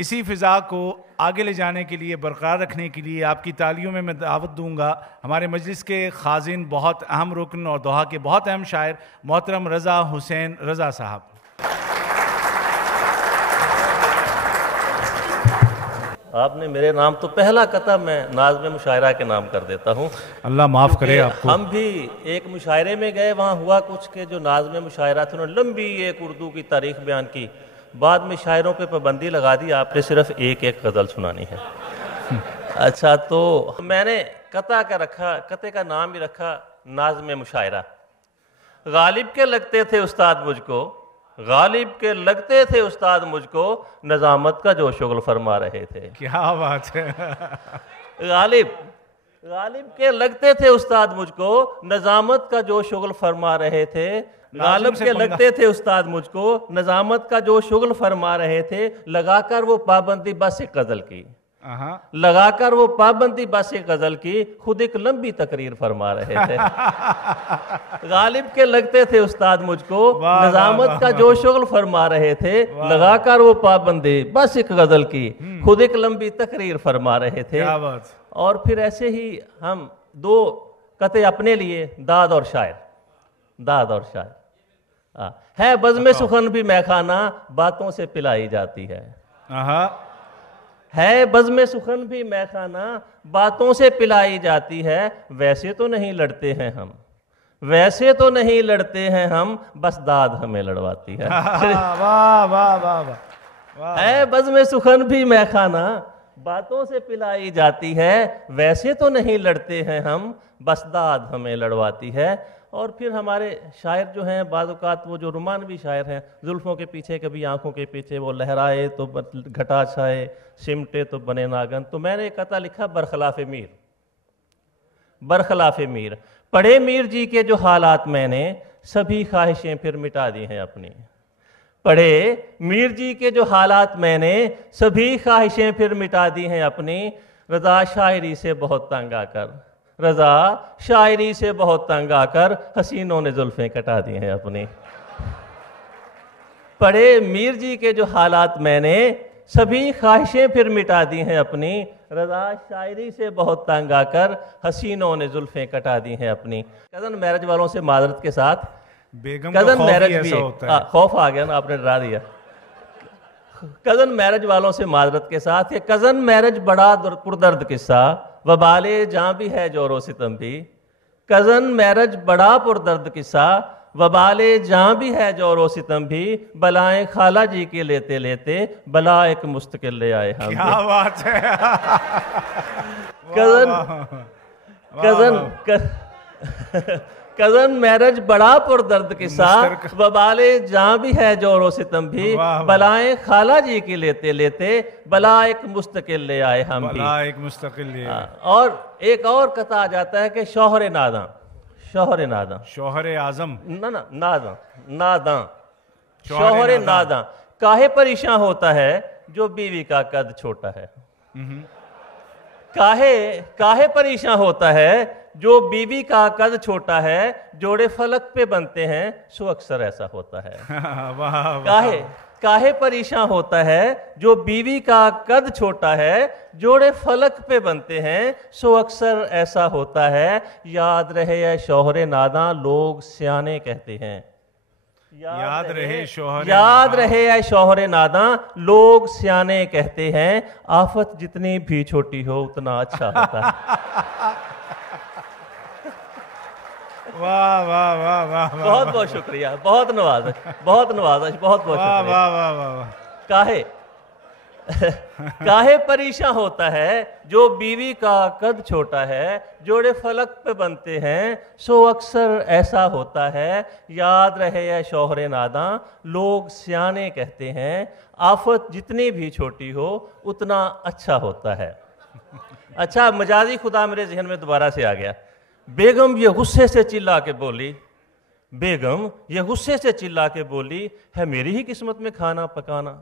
اسی فضا کو آگے لے جانے کے لیے، برقرار رکھنے کے لیے آپ کی تالیوں میں دعوت دوں گا ہمارے مجلس کے خازن، بہت اہم رکن اور دوحہ کے بہت اہم شاعر محترم رضا حسین رضا صاحب۔ آپ نے میرے نام تو پہلا قطع میں ناظم مشاعرہ کے نام کر دیتا ہوں، اللہ معاف کرے آپ کو۔ ہم بھی ایک مشاعرے میں گئے، وہاں ہوا کچھ کہ جو ناظم مشاعرہ تھے انہوں نے لمبی ایک اردو کی تاریخ بیان کی، بعد میں شاعروں پہ پابندی لگا دی، آپ نے صرف ایک ایک غزل سنانی ہے۔ اچھا، تو میں نے قطع کا نام ہی رکھا ناظم مشاعرہ۔ غالب کے لگتے تھے استاد مجھ کو، غالب کے لگتے تھے استاد مجھ کو، نظامت کا جو شغل فرما رہے تھے۔ کیا بات ہے! غالب کے لگتے تھے استاد مجھ کو، نظامت کا جو شغل فرما رہے تھے۔ غالب کے لگتے تھے استاد مجھ کو، نظامت کا جو شغل فرما رہے تھے، لگا کر وہ پابندی بس ایک غزل کی، لگا کر وہ پابندی بس ایک غزل کی، خود ایک لمبی تقریر فرما رہے تھے۔ غالب کے لگتے تھے استاد مجھ کو، نظامت کا جو شغل فرما رہے تھے، لگا کر وہ پابندی بس ایک غزل کی، خود ایک لمبی تقریر فرما رہے تھے۔ اور پھر ایسے ہی ہم دو قطع اپنے لیے، داد اور شاعر۔ داد اور شاعر ہے بزم سخن بھی میخانہ، باتوں سے پلائی جاتی ہے۔ ہے بزم سخن بھی میخانہ، باتوں سے پلائی جاتی ہے، ویسے تو نہیں لڑتے ہیں ہم، ویسے تو نہیں لڑتے ہیں ہم، بس داد ہمیں لڑواتی ہے۔ ہے بزم سخن بھی میخانہ، باتوں سے پلائی جاتی ہے، ویسے تو نہیں لڑتے ہیں ہم، بس داد ہمیں لڑواتی ہے۔ اور پھر ہمارے شاعر جو ہیں بعض اوقات وہ جو رومانوی شاعر ہیں، زلفوں کے پیچھے کبھی آنکھوں کے پیچھے وہ لہرائے تو گھٹا چھائے، سمٹے تو بنے ناگن۔ تو میں نے ایک قطع لکھا برخلاف میر۔ برخلاف میر، پڑھے میر جی کے جو حالات میں نے، سبھی خواہشیں پھر مٹا دی ہیں اپنی۔ پڑھے میر جی کے جو حالات میں نے، سبھی خواہشیں پھر مٹا دی ہیں اپنی، رضا شاعری سے بہت تنگ آ کر، رضا شاعری سے بہت تنگ آ کر، حسینوں نے زلفیں کٹا دی ہیں اپنی۔ پڑھے میر جی کے جو حالات میں نے، سبھی خواہشیں پھر مٹا دی ہیں اپنی، رضا شاعری سے بہت تنگ آ کر، حسینوں نے زلفیں کٹا دی ہیں اپنی۔ کزن میرج والوں سے معذرت کے ساتھ، کزن میرج بھی خوف آ گیا نا، آپ نے ڈرا دیا۔ کزن میرج والوں سے معذرت کے ساتھ، یہ کزن میرج بڑا پردرد قصہ، وبال جاں بھی ہے جور و ستم بھی۔ کزن میرج بڑا پردرد قصہ، وبال جاں بھی ہے جور و ستم بھی، بلائیں خالہ جی کے لیتے لیتے، بلا ایک مستقل لے آئے ہم۔ کیا بات ہے! کزن میرج بڑا پردرد قصہ، وبال جاں بھی ہے جور و ستم بھی، بلائیں خالہ جی کے لیتے لیتے، بلا ایک مستقل لے آئے ہم بھی۔ بلا ایک مستقل لے آئے۔ اور ایک اور قطع آ جاتا ہے کہ شوہر ناداں، شوہر ناداں، شوہر اعظم، ناداں، ناداں، شوہر ناداں، کاہے پریشان ہوتا ہے جو بیوی کا قد چھوٹا ہے۔ کاہے پریشان ہوتا ہے جو بیوی کا قد چھوٹا ہے، جوڑے فلک پہ بنتے ہیں، سو اکثر ایسا ہوتا ہے۔ کاہے پریشان ہوتا ہے جو بیوی کا قد چھوٹا ہے، جوڑے فلک پہ بنتے ہیں، سو اکثر ایسا ہوتا ہے۔ یاد رہے اے شوہر ناداں، لوگ سیانے کہتے ہیں۔ یاد رہے اے شوہر ناداں، لوگ سیانے کہتے ہیں، آفت جتنی بھی چھوٹی ہو اتنا اچھا ہوتا ہے۔ واہ واہ واہ واہ! بہت بہت شکریہ، بہت نوازش، بہت نوازش، بہت بہت شکریہ۔ کاہے پریشان ہوتا ہے جو بیوی کا قد چھوٹا ہے، جوڑے فلک پہ بنتے ہیں، سو اکثر ایسا ہوتا ہے۔ یاد رہے اے شوہر ناداں، لوگ سیانے کہتے ہیں، آفت جتنی بھی چھوٹی ہو اتنا اچھا ہوتا ہے۔ اچھا، مجازی خدا میرے ذہن میں دوبارہ سے آ گیا۔ بیگم یہ غصے سے چلا کے بولی، بیگم یہ غصے سے چلا کے بولی، ہے میری ہی قسمت میں کھانا پکانا۔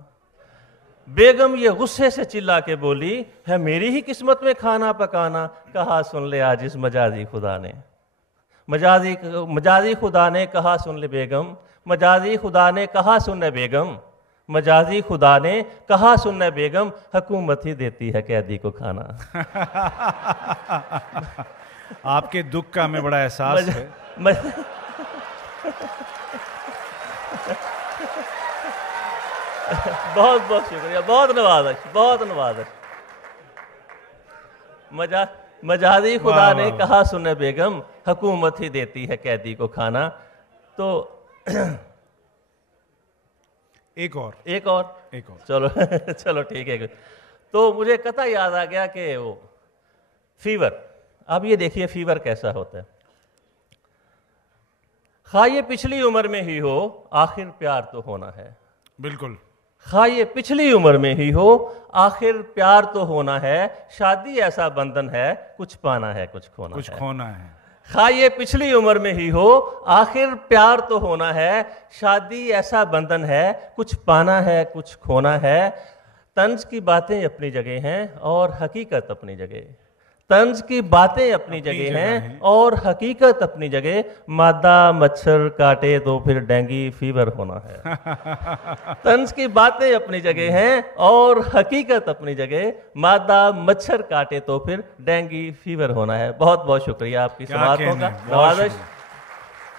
بیگم یہ غصے سے چلا کے بولی، ہے میری ہی قسمت میں کھانا پکانا۔ کہا سن لے آج اس مجازی خدا نے، مجازی خدا نے کہا سن لے بیگم، مجازی خدا نے کہا سن لے بیگم، مجازی خدا نے کہا سننے بیگم حکومت ہی دیتی ہے قیدی کو کھانا. آپ کے دکھ کا ہمیں بڑا احساس ہے. بہت بہت شکریہ, بہت نوازش, بہت نوازش. مجازی خدا نے کہا سننے بیگم حکومت ہی دیتی ہے قیدی کو کھانا. تو ایک اور چلو ٹھیک ہے. تو مجھے قطع یاد آ گیا کہ وہ فیور. اب یہ دیکھیے فیور کیسا ہوتا ہے. خواہ یہ پچھلی عمر میں ہی ہو آخر پیار تو ہونا ہے. بالکل. خواہ یہ پچھلی عمر میں ہی ہو آخر پیار تو ہونا ہے. شادی ایسا بندھن ہے کچھ پانا ہے کچھ کھونا ہے. خواہ یہ پچھلی عمر میں ہی ہو آخر پیار تو ہونا ہے. شادی ایسا بندھن ہے کچھ پانا ہے کچھ کھونا ہے. طنز کی باتیں اپنی جگہ ہیں اور حقیقت اپنی جگہ. طنز کی باتیں اپنی جگہ ہیں اور حقیقت اپنی جگہ. مادہ مچھر کاٹے تو پھر ڈینگی فیور ہونا ہے. طنز کی باتیں اپنی جگہ ہیں اور حقیقت اپنی جگہ. مادہ مچھر کاٹے تو پھر ڈینگی فیور ہونا ہے. بہت بہت شکریہ آپ کی سماعتوں کا. نوازش.